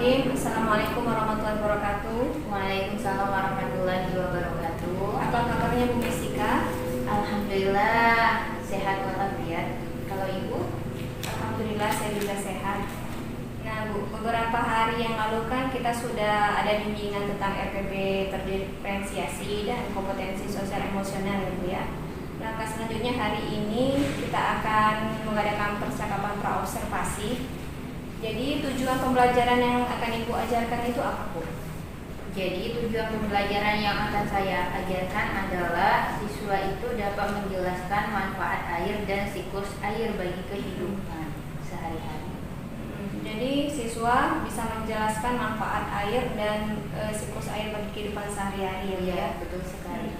Bismillahirrahmanirrahim. Assalamualaikum warahmatullahi wabarakatuh. Waalaikumsalam warahmatullahi wabarakatuh. Apa kabarnya Bu Jessica? Alhamdulillah sehat walafiat. Kalau Ibu? Alhamdulillah saya juga sehat. Nah Bu, beberapa hari yang lalu kan kita sudah ada bimbingan tentang RPP terdiferensiasi dan kompetensi sosial emosional ya Bu ya. Langkah selanjutnya hari ini kita akan mengadakan percakapan praobservasi. Jadi tujuan pembelajaran yang akan Ibu ajarkan itu apa Bu? Jadi tujuan pembelajaran yang akan saya ajarkan adalah siswa itu dapat menjelaskan manfaat air dan siklus air bagi kehidupan sehari-hari. Jadi siswa bisa menjelaskan manfaat air dan siklus air bagi kehidupan sehari-hari ya Bu ya. Betul sekali.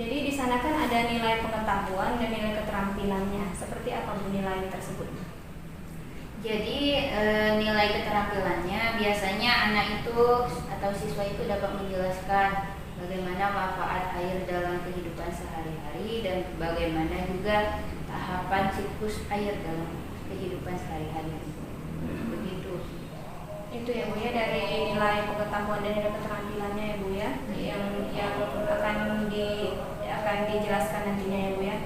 Jadi di sana kan ada nilai pengetahuan dan nilai keterampilannya. Seperti apa Bu nilai tersebut? Jadi nilai keterampilannya biasanya anak itu atau siswa itu dapat menjelaskan bagaimana manfaat air dalam kehidupan sehari-hari dan bagaimana juga tahapan siklus air dalam kehidupan sehari-hari. Begitu. Itu ya Bu ya, dari nilai pengetahuan dan nilai keterampilannya ya Bu ya, yang akan dijelaskan nantinya ya Bu ya.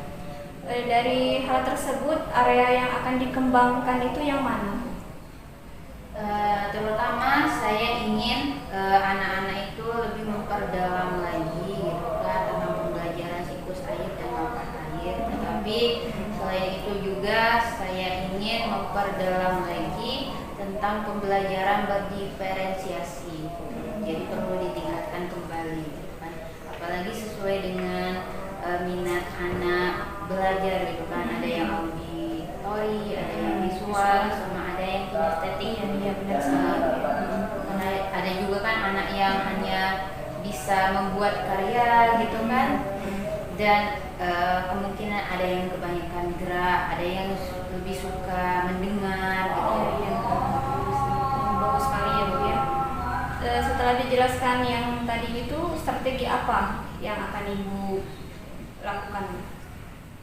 Dari hal tersebut area yang akan dikembangkan itu yang mana Bu? Terutama saya ingin anak-anak itu lebih memperdalam lagi gitu kan tentang pembelajaran siklus air dan manfaat air. Tetapi selain itu juga saya ingin memperdalam lagi tentang pembelajaran berdiferensiasi. Jadi perlu ditingkatkan kembali gitu kan. Apalagi sesuai dengan minat anak belajar gitu kan, ada yang auditori, ada yang visual, sama ada yang kinestetik. Iya benar sekali. Karena ada juga kan anak yang hanya bisa membuat karya gitu kan, dan kemungkinan ada yang kebanyakan gerak, ada yang lebih suka mendengar gitu. Bagus sekali ya Bu ya. Setelah dijelaskan yang tadi itu, strategi apa yang akan Ibu lakukan?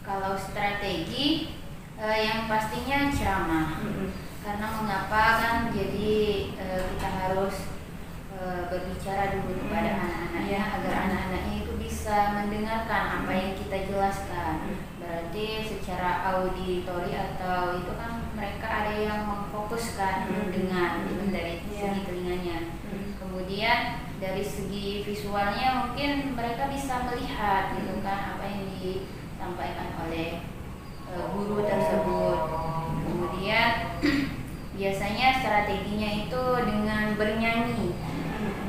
Kalau strategi yang pastinya ceramah. Karena mengapa kan jadi kita harus berbicara dulu kepada anak-anaknya agar anak-anaknya itu bisa mendengarkan apa yang kita jelaskan. Berarti secara auditori atau itu kan mereka ada yang memfokuskan mendengar dari segi telinganya. Kemudian dari segi visualnya mungkin mereka bisa melihat gitu kan apa yang disampaikan oleh guru tersebut. Kemudian biasanya strateginya itu dengan bernyanyi.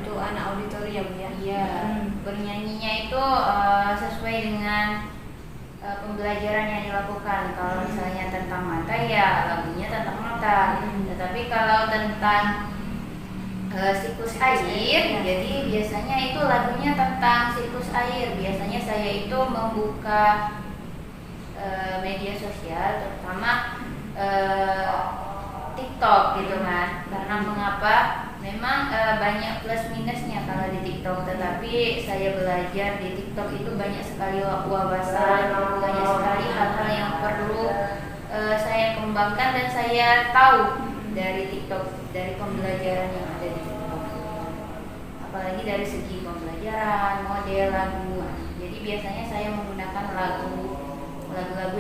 Untuk anak auditori ya Bu ya? Iya, bernyanyinya itu sesuai dengan pembelajaran yang dilakukan. Kalau misalnya tentang mata ya lagunya tentang mata. Tetapi kalau tentang siklus air, jadi biasanya itu lagunya tentang siklus air. Biasanya saya itu membuka media sosial, terutama TikTok gitu kan. Karena mengapa? Memang banyak plus minusnya kalau di TikTok. Tetapi saya belajar di TikTok itu banyak sekali wawasan, banyak sekali hal-hal yang perlu saya kembangkan dan saya tahu dari TikTok, dari pembelajaran yang ada di TikTok. Apalagi dari segi pembelajaran, model lagu. Jadi biasanya saya menggunakan lagu-lagu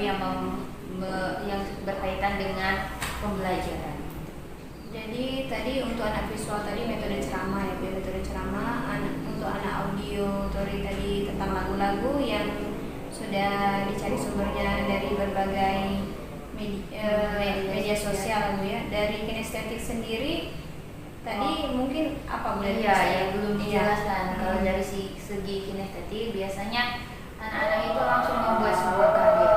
yang berkaitan dengan pembelajaran. Jadi tadi untuk anak visual tadi metode ceramah ya, metode ceramah. Untuk anak auditori tadi tentang lagu-lagu yang sudah dicari sumbernya dari berbagai media sosial Bu ya. Dari kinestetik sendiri tadi mungkin apa boleh yang belum dijelaskan. Kalau dari segi kinestetik biasanya anak-anak itu langsung membuat sebuah karya.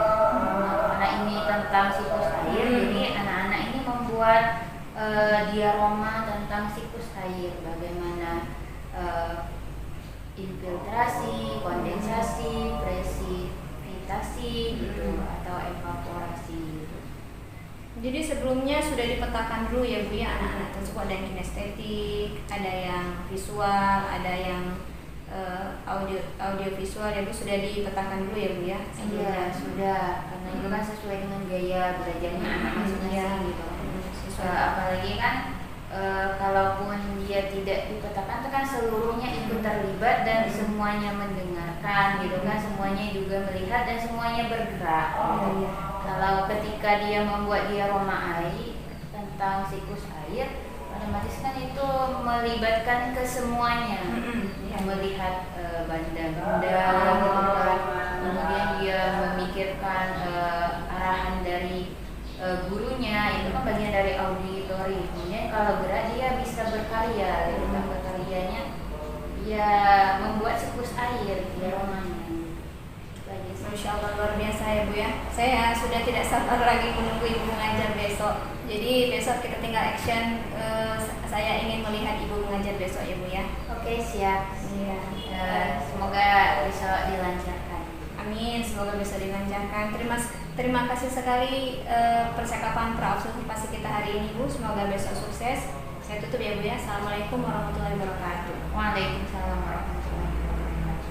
Karena ini tentang siklus air, jadi anak-anak ini membuat diaroma tentang siklus air, bagaimana infiltrasi, kondensasi, presipitasi gitu, atau evaporasi gitu. Jadi sebelumnya sudah dipetakan dulu ya Bu ya, anak-anak tersebut ada yang kinestetik, ada yang visual, ada yang audio visual ya Bu, sudah dipetakan dulu ya Bu ya? Iya sudah, karena itu kan sesuai dengan gaya belajarnya anak masing-masing gitu. Apalagi kan kalaupun dia tidak dipetakan, itu kan seluruhnya ikut terlibat dan semuanya mendengarkan gitu kan, semuanya juga melihat dan semuanya bergerak. Kalau ketika dia membuat diorama air tentang siklus air, otomatis kan itu melibatkan kesemuanya, melihat benda-benda, kemudian dia memikirkan arahan dari gurunya, itu kan bagian dari auditori. Kemudian kalau gerak dia bisa berkarya, gitu kan, berkaryanya dia membuat siklus air di rumahnya. Masya Allah, luar biasa ya Bu ya. Saya sudah tidak sabar lagi menunggu Ibu mengajar besok. Jadi besok kita tinggal action. Saya ingin melihat Ibu mengajar besok ya Bu ya. Oke, siap. Iya. Semoga besok dilancarkan. Amin, semoga bisa dilancarkan. Terima kasih sekali percakapan pra-observasi kita hari ini Bu. Semoga besok sukses. Saya tutup ya Bu ya. Assalamualaikum warahmatullahi wabarakatuh. Waalaikumsalam warahmatullahi wabarakatuh.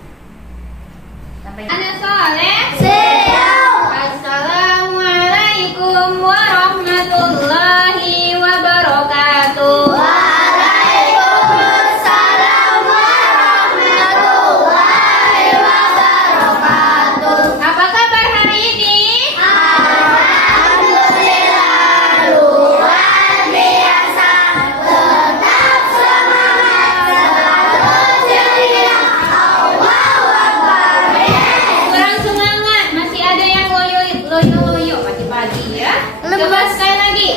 Sampai Anak soleh. Siap. Assalamualaikum warahmatullahi wabarakatuh. Waalaikumsalam warahmatullahi wabarakatuh. Apa kabar hari ini? Alhamdulillah luar biasa. Tetap semangat, selalu ceria. Allahu Akbar. Kurang semangat, masih ada yang loyo pagi-pagi ya. Coba sekali lagi.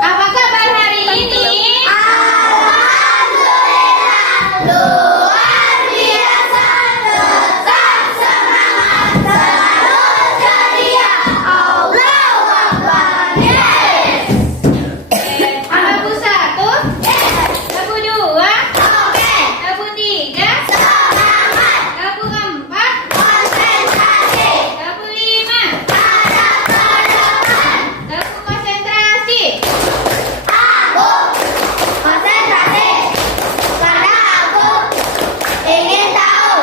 Apa kabar hari ini? Alhamdulillah luar biasa. Tetap semangat, selalu ceria. Allahu Akbar. Yes. Lagu 1, lagu 2, Oke. lagu 3, Semangat. lagu 4, Konsentrasi. lagu 5, Pada ke depan. lagu konsentrasi. Aku konsentrasi karena aku ingin tahu.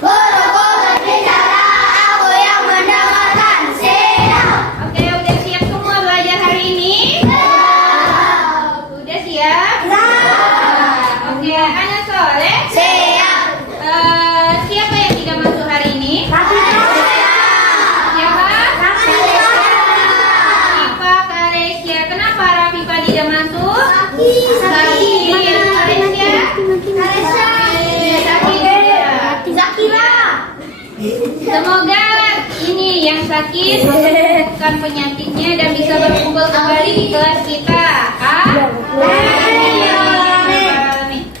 Guruku berbicara, aku yang mendengarkan. Siap. Oke, udah siap semua belajar hari ini? Udah siap? Oke, anak soleh. Siap. Siapa yang tidak masuk hari ini? Siapa? Rafifa Karesia. Kenapa Rafifa tidak masuk? Sakit. Karesia? Sakit juga. Semoga ini yang sakit bukan penyakitnya dan bisa berkumpul kembali di kelas kita. Amin.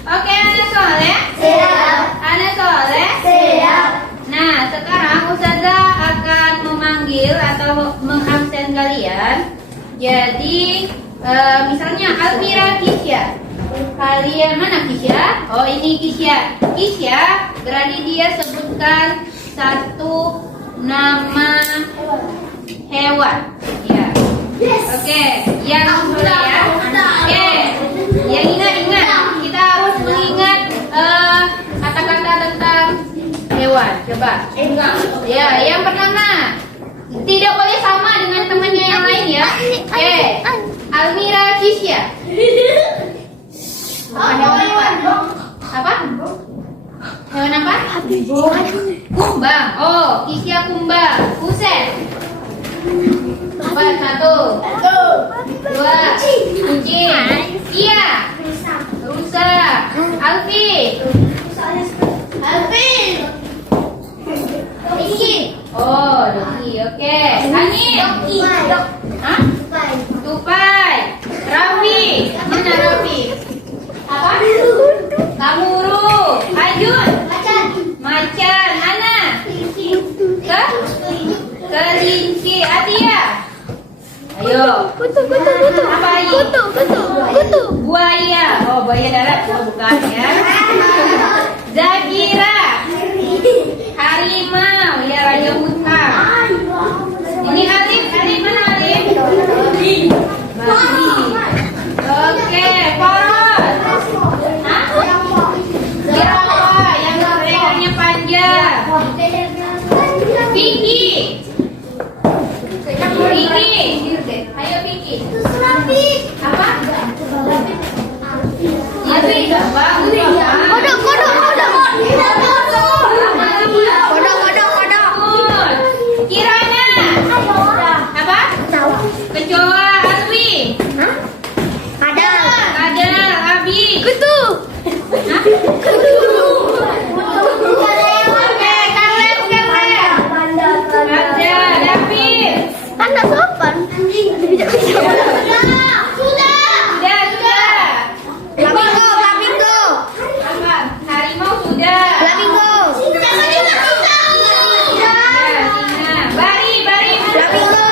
Oke, anak soleh. Siap. Anak soleh. Siap. Nah, sekarang Ustazah akan memanggil atau mengabsen kalian. Jadi, misalnya Almira Kisya. Kalian mana Kisya? Oh, ini Kisya. Kisya, berani dia sebutkan satu nama hewan. Ya. Oke, yang soleh ya. Oke, yang ingat. Kita harus mengingat kata-kata tentang hewan. Coba. Ya, yang pertama, tidak boleh sama dengan temannya yang lain ya. Oke, Almira Kisya. Apa? Hewan apa? Kumbang. Oh, Kisya kumbang. Buset. Satu, dua, kucing. Iya. Rusa. Alfi. Oh, Doki. Oke. Hani. Hah? Tupai. Raffi. Mana Raffi? Apa? Kamuru. Ajun. Macan. Ana. Kelinci. Atia. Ayo. Apa ini? Buaya. Oh, buaya darat. Oh, bukan ya. Zakira. Harimau. Ya, Raja Hutan. Ini Alif. Alif mana Alif? Babi. Oke, Poros. Hah? Siapa yang lehernya panjang? Vicky. Vicky. Ayo Vicky. Apa? Kutu. Oke, Karlen. Ada, David. Anda sopan. Sudah. Flamingo. Apa? Harimau sudah. Flamingo. Bari. Flamingo.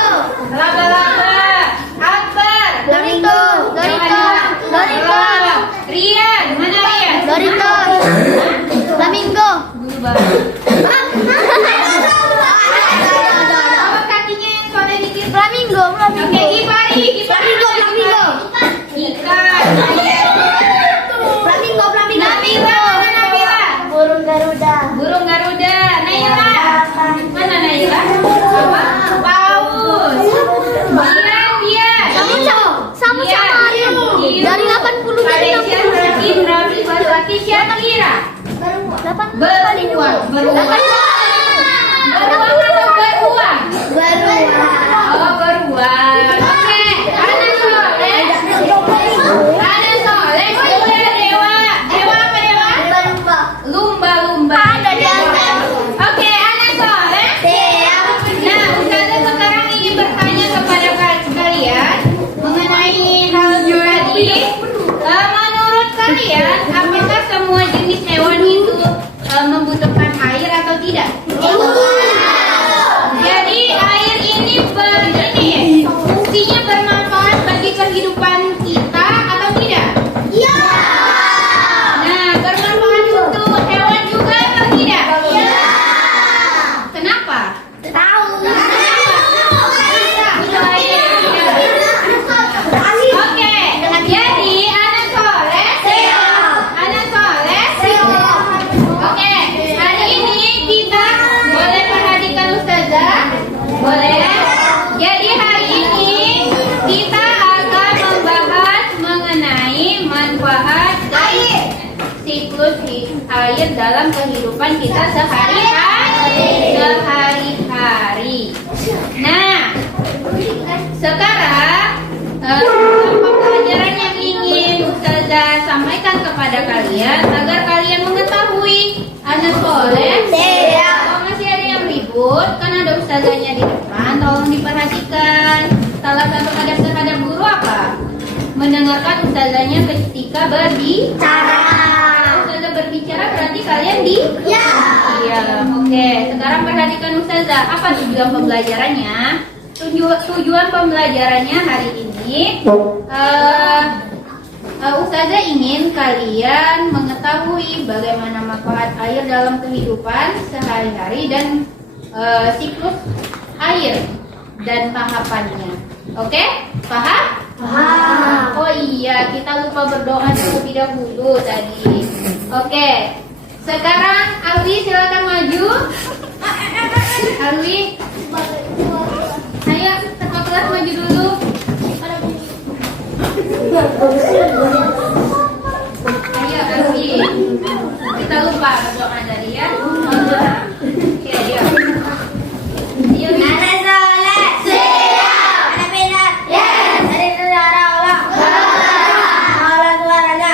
Laba-laba. Akbar. Flamingo. Rian, mana Rian? Flamingo. Guru baru. Apa kakinya yang soleh dikit? Flamingo. Oke, Gipari. Flamingo. Ikan. Flamingo. Nabila. Burung Garuda. Burung Garuda. Naila. Mana Naila? Apa? Paus. Dian. Sama Aryan. Dari 80 jadi Malaysia, 60. Indra, Bibaswati, Syakira. Beruang atau beruang? Oh, beruang. Oke, Ana Soleh sudah dewa. Dewa apa dewa? Lumba. Ada di atas. Oke, Ana Soleh. Nah, Ustazah sekarang ingin bertanya kepada kalian mengenai hal tadi. Menurut kalian, apakah semua jenis hewan itu membutuhkan air atau tidak? Jadi air ini fungsinya bermanfaat bagi kehidupan kita atau tidak? Ya. Nah, bermanfaat untuk hewan juga atau tidak? Ya. Kenapa? Tahu. Oke, jadi anak soleh. Oke, hari ini kita boleh perhatikan Ustazah. Boleh? Jadi hari ini kita akan membahas mengenai manfaat dan siklus air dalam kehidupan kita sehari-hari. Nah, sekarang pembelajaran yang ingin Ustazah sampaikan kepada kalian agar kalian mengetahui anak soleh. Kalau masih ada yang ribut, kan ada Ustazahnya di depan, tolong diperhatikan. Salah satu adab terhadap guru apa? Mendengarkan Ustazahnya ketika berbicara. Ustazah berbicara berarti kalian Ya. Iya, oke. Sekarang perhatikan Ustazah. Apa tujuan pembelajarannya? Tujuan pembelajarannya hari ini Ustazah ingin kalian mengetahui bagaimana manfaat air dalam kehidupan sehari-hari dan siklus air dan tahapannya. Oke? Paham? Oh iya, kita lupa berdoa terlebih dahulu tadi. Oke. Sekarang Alwi silakan maju. Alwi, ayo ketua kelas maju dulu. Ayo Alwi, kita lupa berdoa tadi ya. Oke, ayo. Anak soleh. Siap. Anak pintar. Yes. Dari saudara Allah. Allah suaranya.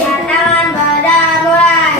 Tangan pada mulai.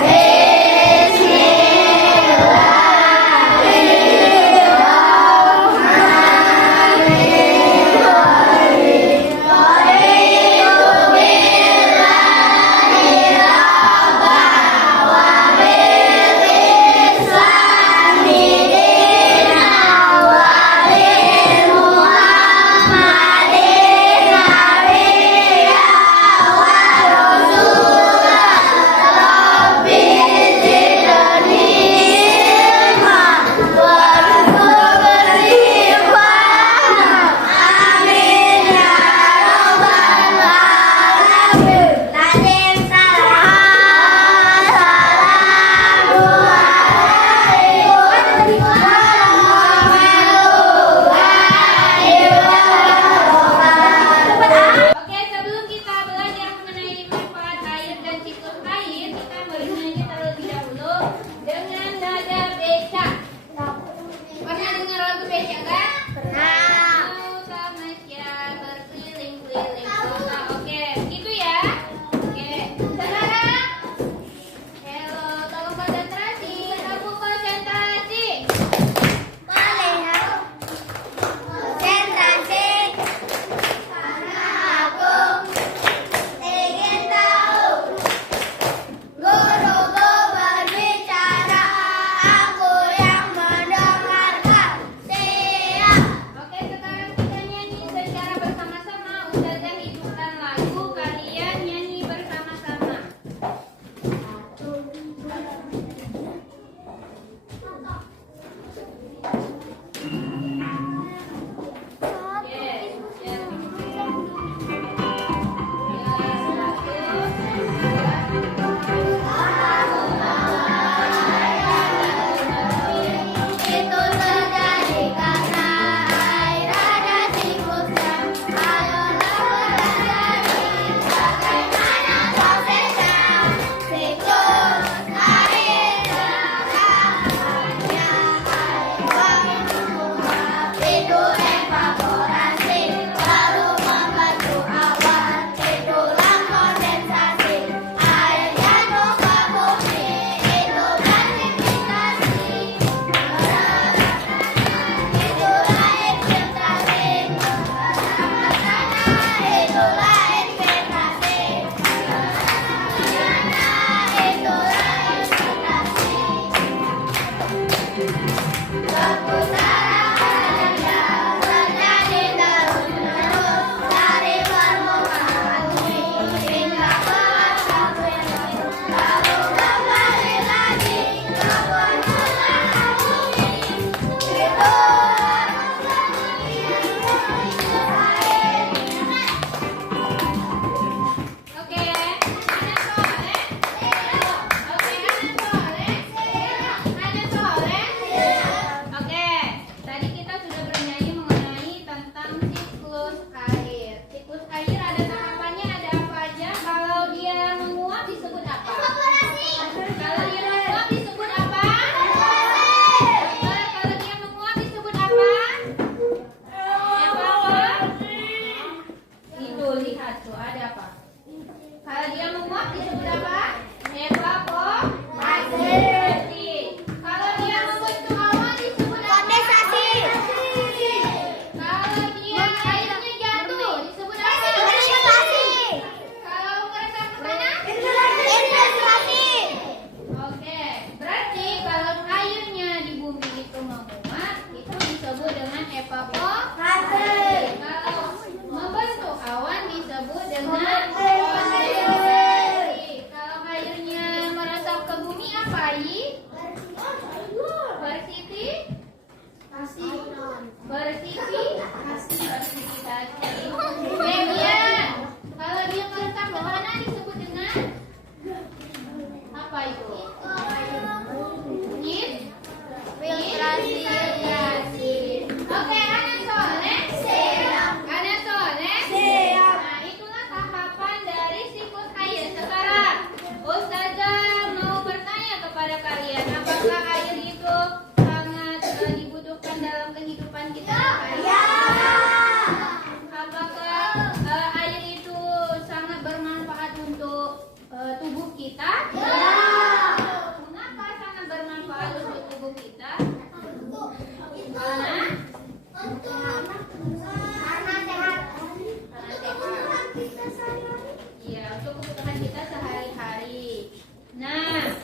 Iya, untuk kebutuhan kita sehari-hari. Nah,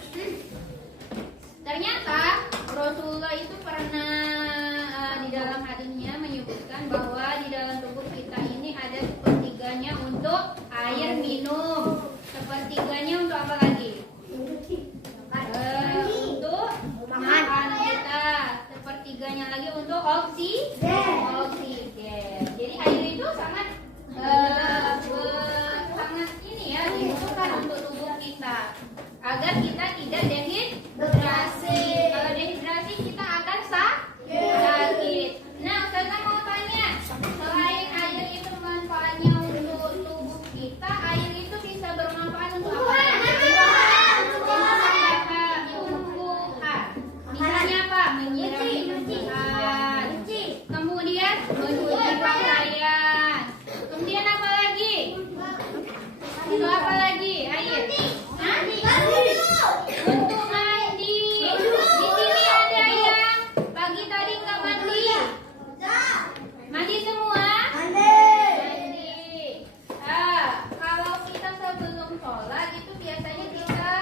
ternyata Rasulullah itu pernah di dalam hadisnya menyebutkan bahwa di dalam tubuh kita ini ada sepertiganya untuk air minum, sepertiganya untuk apa lagi? Untuk makan kita, sepertiganya lagi untuk oksigen. Jadi air itu sangat sangat ini ya dibutuhkan untuk tubuh kita agar kita tidak dehidrasi. Kalau dehidrasi kita akan sakit. Nah, Ustazah mau tanya, selain air itu manfaatnya untuk tubuh kita, air itu bisa bermanfaat untuk apa? Misalnya apa? Menyirami tumbuhan. Kemudian mencuci pakaian. Kemudian apa lagi? Itu apa lagi? Air. Hah? Untuk mandi. Di sini ada yang pagi tadi nggak mandi. Mandi semua? Mandi. Kalau kita sebelum sholat itu biasanya kita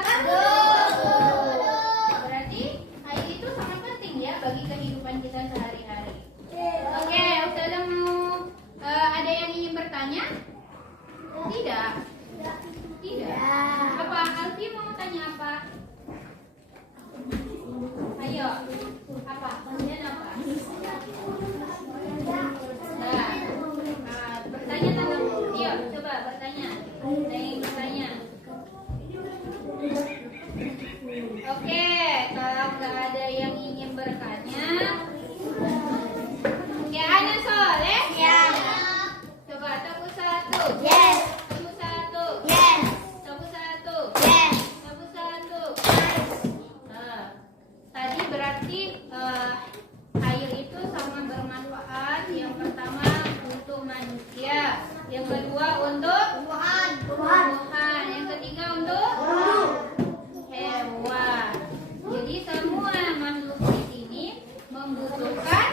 berarti air itu sangat penting ya bagi kehidupan kita sehari-hari. Oke, Ustazah mau ada yang ingin bertanya? Tidak. Apa Alfi mau tanya apa? Ayo. Apa? Kemudian apa? Bertanya tentang. Yuk, coba bertanya. Ada yang bertanya? Oke, kalau nggak ada yang ingin bertanya, ya Ana Soleh. Ya. Coba tepuk satu. Yes. Tepuk satu. Yes. Tepuk satu. Yes. Tepuk satu. Tadi berarti air itu sangat bermanfaat. Yang pertama untuk manusia, yang kedua untuk tumbuhan, yang ketiga untuk hewan. Jadi semua makhluk di sini membutuhkan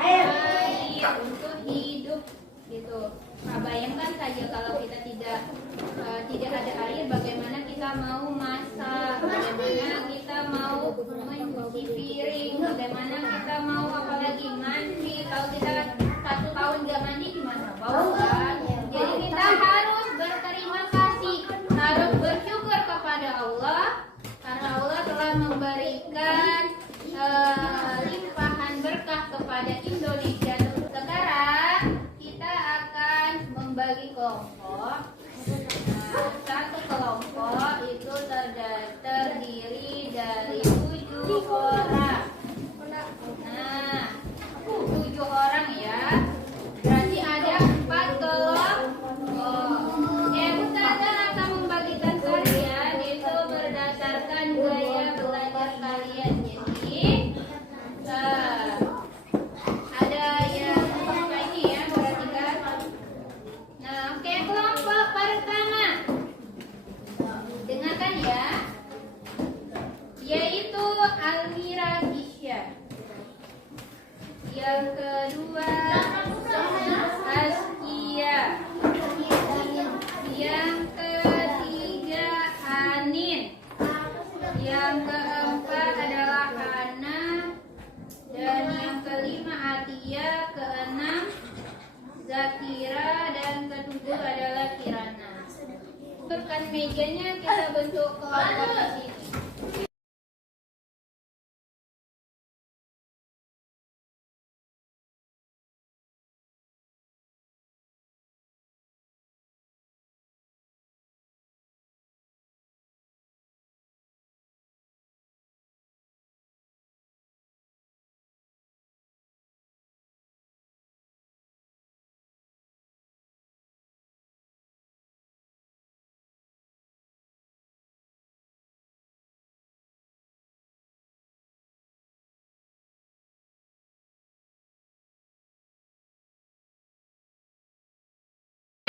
air untuk hidup gitu. Nah, bayangkan saja kalau kita tidak ada air, bagaimana kita mau masak, bagaimana kita mau mencuci piring, bagaimana kita mau apalagi mandi. Kalau kita 1 tahun nggak mandi gimana? Bau kan? Jadi kita harus berterima kasih, harus bersyukur kepada Allah karena Allah telah memberikan limpahan berkah kepada Indonesia. Sekarang kita akan membagi kelompok. Satu kelompok itu terdiri dari 7 orang. Nah, 7 orang ya. Berarti ada 4 kelompok. Ustazah akan membagikan kalian itu berdasarkan gaya belajar kalian. Jadi ada yang ini ya, perhatikan. Nah, oke, kelompok pertama. Dengarkan ya. Yaitu Almira Gisya. Yang kedua Askia. Yang ketiga Anin. Yang keempat adalah Hana. Dan yang kelima Atia. Keenam Zakira. Dan ketujuh adalah Kirana. Bentukkan mejanya, kita bentuk kelompok di sini.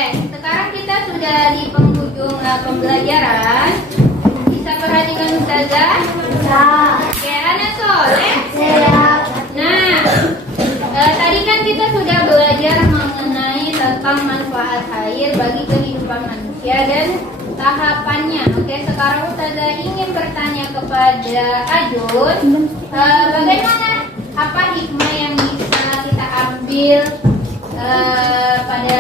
Sekarang kita sudah di penghujung pembelajaran. Bisa perhatikan Ustazah? Oke, Ana Soleh? Nah, tadi kan kita sudah belajar mengenai tentang manfaat air bagi kehidupan manusia dan tahapannya. Oke, sekarang Ustazah ingin bertanya kepada Ajun, bagaimana, apa hikmah yang bisa kita ambil pada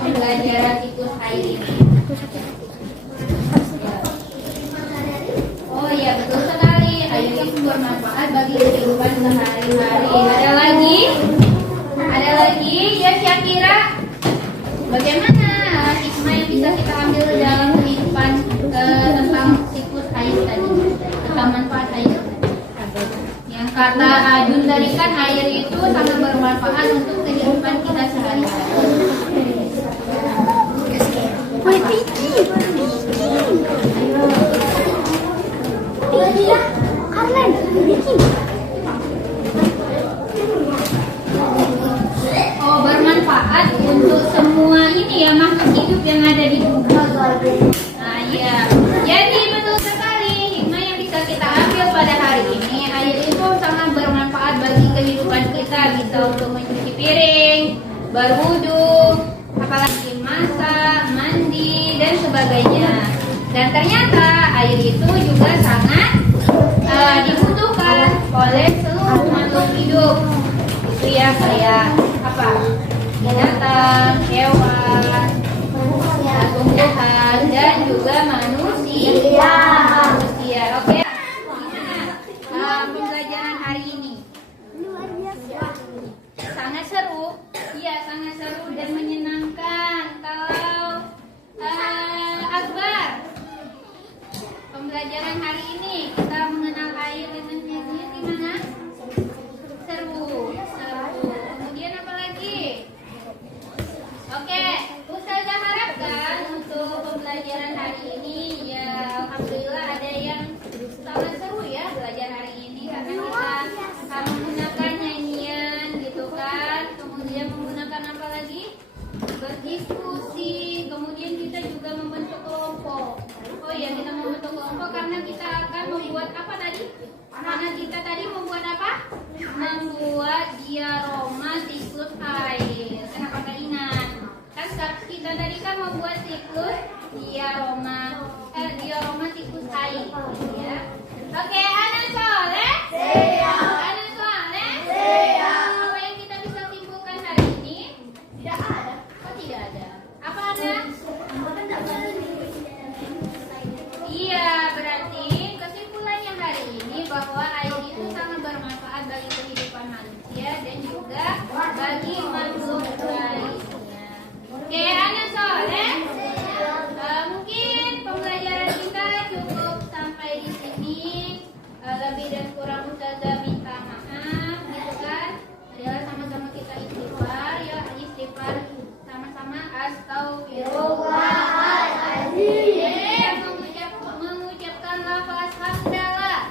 pembelajaran siklus air ini? Oh iya, betul sekali. Air itu bermanfaat bagi kehidupan sehari-hari. Ada lagi? Ada lagi? Ya, Syakira. Bagaimana hikmah yang bisa kita ambil dalam kehidupan tentang siklus air tadi? Tentang manfaat air? Yang kata Ajun tadi kan air itu sangat bermanfaat untuk kehidupan kita sehari-hari. Oh, bermanfaat untuk semua ini ya, makhluk hidup yang ada di bumi. Nah, iya. Jadi betul sekali hikmah yang bisa kita ambil pada hari ini, air itu sangat bermanfaat bagi kehidupan kita, bisa untuk mencuci piring, berwudu, apalagi masak, mandi dan sebagainya. Dan ternyata air itu juga sangat dibutuhkan oleh seluruh makhluk hidup. Itu ya, kayak apa? Binatang, hewan, tumbuhan dan juga manusia. Oke. Gimana pembelajaran hari ini? Sangat seru. Iya, sangat seru dan menyenangkan. Kalau Akbar, pembelajaran hari ini kita mengenal air dengan nyanyian gimana? Seru. Kemudian apa lagi? Oke, Ustazah harapkan untuk pembelajaran hari ini ya alhamdulillah ada yang sangat seru ya belajar hari ini, karena kita akan menggunakan nyanyian gitu kan, kemudian menggunakan apa lagi? Berdiskusi, kemudian kita juga membentuk kelompok. Oh ya, kita membentuk kelompok karena kita akan membuat apa tadi? Karena kita tadi membuat apa? Membuat diaroma siklus air. Kenapa nggak ingat? Kan kita tadi kan membuat siklus diaroma siklus air, ya. Oke, Ana Soleh. Ana Soleh. Apa yang kita bisa simpulkan hari ini? Tidak ada. Oh, tidak ada. Apa Ana? Iya, berarti kesimpulannya hari ini bahwa air itu sangat bermanfaat bagi kehidupan manusia dan juga bagi makhluk lainnya. Oke, Ana Soleh. Mungkin pembelajaran kita cukup sampai di sini. Lebih dan kurang Ustazah minta maaf, gitu kan? Adalah sama-sama kita istighfar, ya istighfar sama-sama astagfirullahaladzim. Mengucapkan lafaz hamdalah.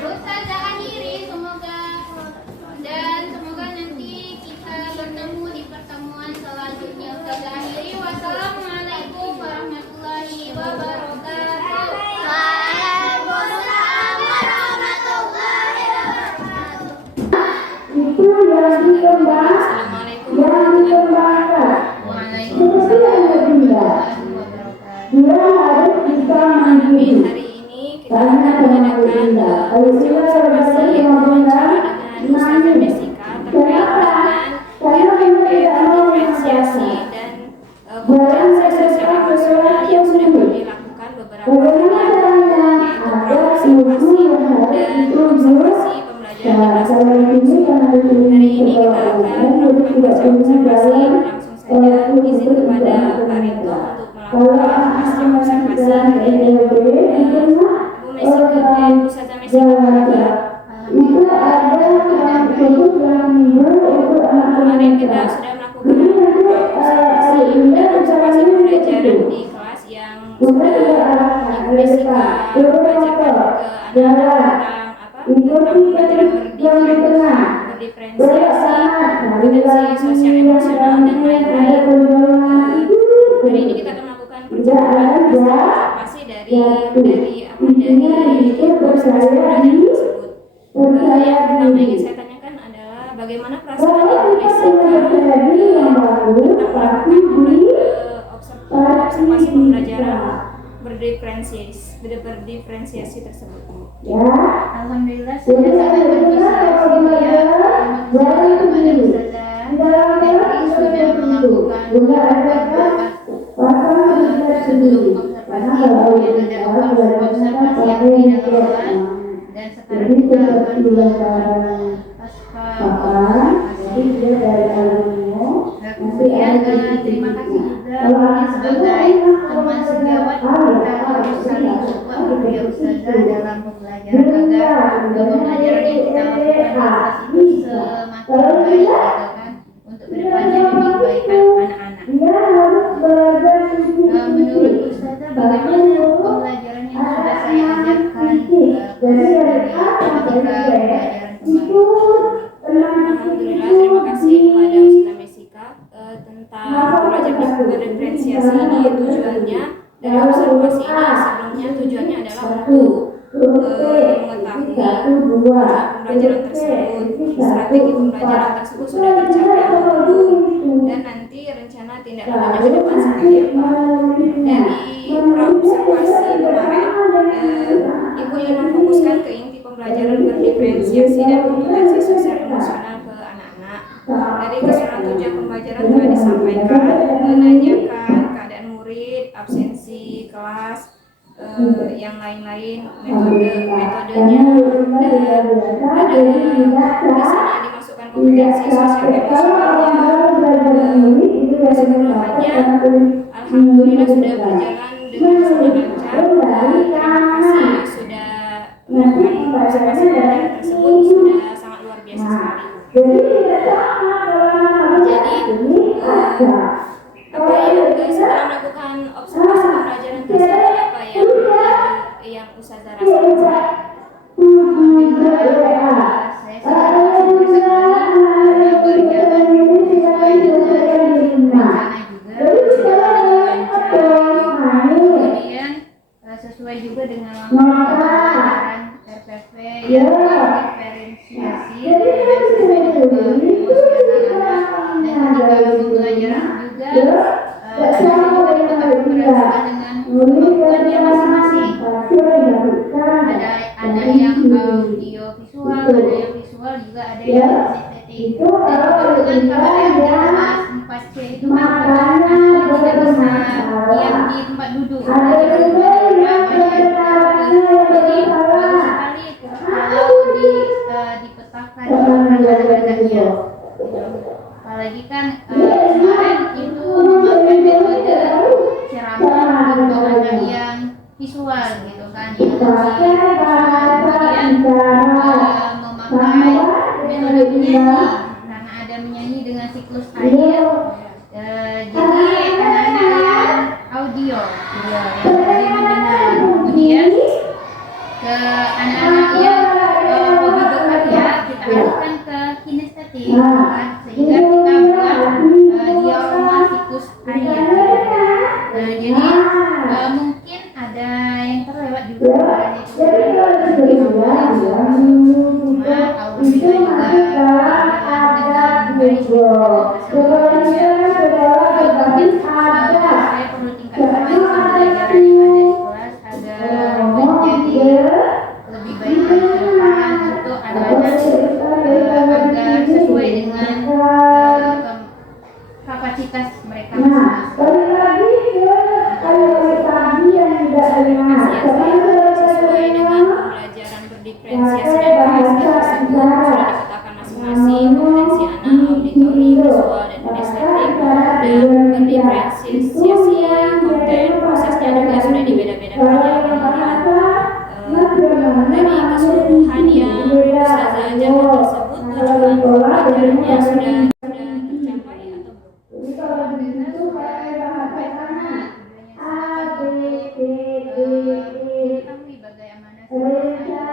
Ustazah akhiri semoga nanti kita bertemu di pertemuan selanjutnya. Ustazah akhiri, wassalamualaikum warahmatullahi wabarakatuh. Waalaikumsalam warahmatullahi wabarakatuh. Itu yang dikembang, yang dikembangkan. Seperti anak bunda, dia harus bisa mandiri. Hari ini kita akan mengadakan observasi wawancara dengan Ustazah Jessica terkait dengan diferensiasi dan kompetensi sosial emosional yang sudah dilakukan beberapa kali, yaitu observasi dan observasi pembelajaran di kelas. Hari ini kita akan melakukan observasi. Langsung saja izin kepada Pak Rito untuk melakukan observasi hari ini. Ustazah Messi Itu ada cukup dalam minggu itu kemarin kita sudah melakukan observasi pembelajaran di kelas yang sudah Ibu Jessica bacakan ke anak-anak tentang pembelajaran berdiferensiasi, kompetensi sosial emosional dan lain-lain. Hari ini kita akan melakukan observasi dari proses pembelajaran tersebut. Yang pertama yang ingin saya tanyakan adalah bagaimana perasaan Ibu Jessica observasi pembelajaran berdiferensiasi tersebut, Bu? Alhamdulillah saya sangat antusias gitu ya. Terima kasih kepada Ustazah Febri sudah melakukan sebelum observasi, kemudian ada observasi yang di dalam kelas, dan sekarang kita akan melakukan pasca observasi. Kemudian terima kasih juga mungkin sebagai teman sejawat kita harus saling support gitu ya Ustazah dalam pembelajaran agar pembelajaran yang kita lakukan di kelas itu semakin baik gitu kan, untuk kedepannya lebih baik anak-anak. Menurut Ustazah bagaimana pembelajaran yang sudah saya ajarkan dari pembelajaran kemarin? Alhamdulillah, terima kasih kepada Ustazah Jessica tentang pembelajaran berdiferensiasi ini. Tujuannya dari observasi ini sebelumnya tujuannya adalah untuk mengetahui pembelajaran tersebut, strategi pembelajaran tersebut sudah tercapai atau belum, dan nanti rencana tindak lanjutnya ke depan seperti apa. Dari praobservasi kemarin, Ibu ingin memfokuskan ke inti pembelajaran berdiferensiasi dan kompetensi sosial emosional ke anak-anak. Dari keseluruhan tujuan pembelajaran telah disampaikan, menanyakan keadaan murid, absensi kelas, yang lain-lain, metodenya, dan ada di sini dimasukkan kompetensi sosial emosionalnya. Keseluruhannya alhamdulillah sudah berjalan dengan sangat lancar. Terima kasih yang sudah melakukan observasi pembelajaran tersebut, sudah sangat luar biasa sekali. Jadi setelah melakukan observasi pembelajaran tersebut, apa yang Ustazah rasakan? Saya sangat bersyukur sekali karena berjalan sesuai dengan rencana juga, berjalan lancar. Kemudian sesuai juga dengan langkah pembelajaran RPP yang berdiferensiasi dan sesuai dengan keemosional anak. Dan ketika pembelajaran juga anak juga diperhatikan dengan kemampuannya masing-masing. Ada anak yang audio visual, ada yang visual, juga ada yang kinestetik. Dan juga dengan KBM di kelas 4C itu kan anak tidak bisa diam di tempat duduk, jadi harus banyak jadi bagus sekali kalau dipetakan anak-anaknya. Apalagi kan kemarin itu memakai metode ceramah untuk anak yang visual gitu kan, yang kemudian memakai metode menyanyi karena ada menyanyi dengan siklus air. Jadi anak-anak yang audio yang tadi mendengar, kemudian ke anak-anak yang hobi berkarya kita alihkan ke kinestetik kan, sehingga kita buat diorama siklus air. Jadi mungkin ada yang terlewat juga kemarin itu cuma alhamdulillah juga dengan baik. Mungkin saya perlu tingkatkan lagi pembelajaran yang ada di kelas agar menjadi lebih baik lagi ke depan untuk anak-anak agar sesuai dengan kapasitas mereka masing-masing. Sesuai dengan pembelajaran berdiferensiasi dan kompetensi tersebut sudah dipetakan masing-masing kompetensi anak auditori, visual, dan kinestetik, dan berdiferensiasi konten prosesnya juga sudah dibeda-bedakan ya. Dari keseluruhan yang Ustazah ajarkan tersebut, tujuan pembelajarannya sudah tercapai atau belum? Mengetahui bagaimana saya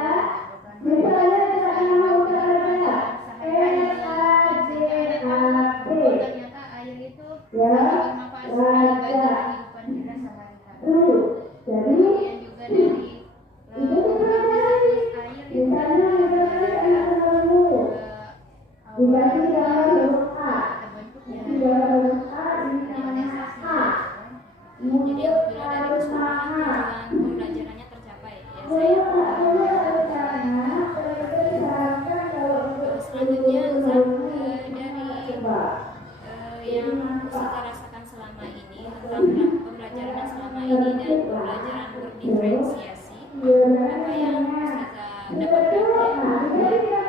yang kita rasakan selama ini tentang pembelajaran selama ini dan pembelajaran berdiferensiasi, apa yang Ustazah dapatkan pembelajaran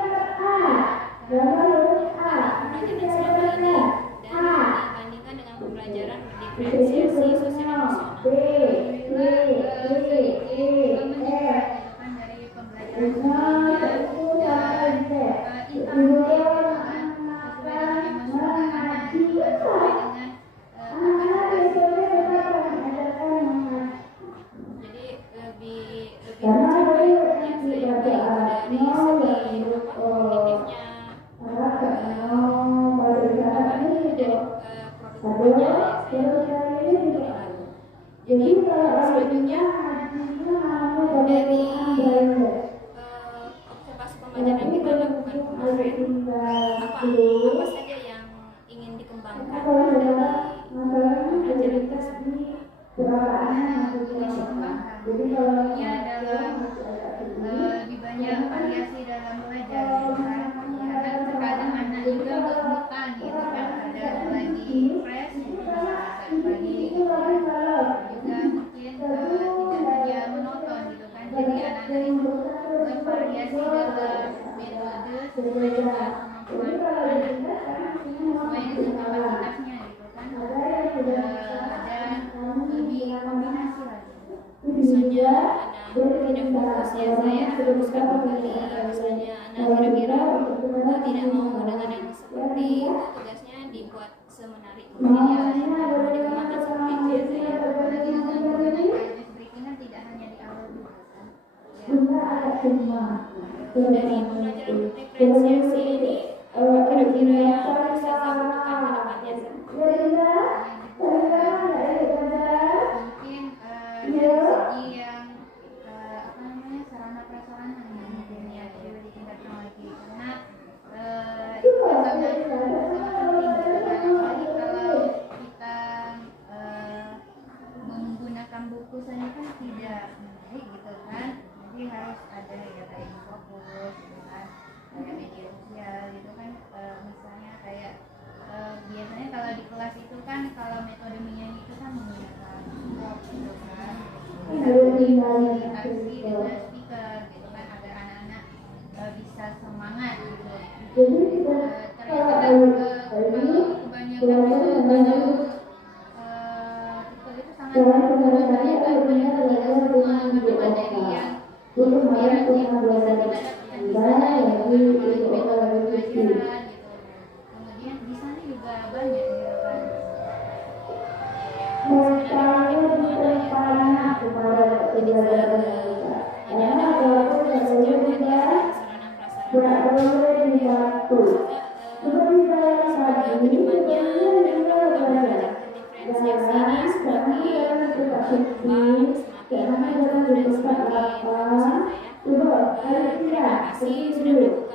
selama ini dan dibandingkan dengan pembelajaran berdiferensiasi sosial emosional. Dari pembelajaran sebelumnya dan interaksi sesuai dengan emosional anak, juga sesuai dengan Jadi lebih tercapai ya saya baik dari segi kognitifnya, dari produktifnya ya saya. Jadi selanjutnya dari observasi pembelajaran yang kita lakukan kemarin, apa saja yang ingin dikembangkan dari pembelajaran tersebut? Tentunya dalam lebih banyak variasi dalam belajar gitu kan. Karena terkadang anak juga berbutan gitu kan, ada lagi fresh pagi gitu kan. Juga mungkin tidak hanya monoton gitu kan, jadi anak-anak itu bervariasi dalam metode sesuai dengan kemampuan anak, sesuai dengan kapasitasnya gitu kan. Dan lebih kombinasi lagi. Misalnya anak tidak fokus ya saya fokuskan kembali, misalnya anak kira-kira tidak mau dengan yang seperti itu, tugasnya dibuat semenarik mungkin ya, mau dikembangkan seperti itu ya saya. Apalagi dengan menggunakan ice breaking kan tidak hanya di awal dulu kan. Dari pembelajaran diferensiasi ini apa kira-kira yang bisa saya butuhkan ke depannya Sir? Mungkin dari segi yang apa namanya sarana prasarana mungkin ya juga ditingkatkan lagi karena itu kan sangat penting gitu kan, apalagi kalau kita menggunakan buku saja kan tidak menarik gitu kan, jadi harus ada ya kayak fokus gitu kan, kayak media sosial gitu kan, misalnya kayak biasanya kalau di kelas itu kan kalau metode menyanyi itu kan menggunakan box gitu kan, interaksi dengan speaker gitu kan agar anak-anak bisa semangat gitu. Ternyata kalau kebanyakan itu sangat membahayakan mereka tidak semua karena materi yang inspiratif bisa kita dapatkan di sana gitu kan, apalagi metode pembelajaran gitu. Kemudian di sana juga banyak gitu kan. Jadi hanya ada beberapa saja dari sarana prasarana. Semoga kedepannya dalam melakukan belajar diferensiasi ini semakin berkembang, semakin maju dan semakin bagus ya saya. Terima kasih sudah mendukung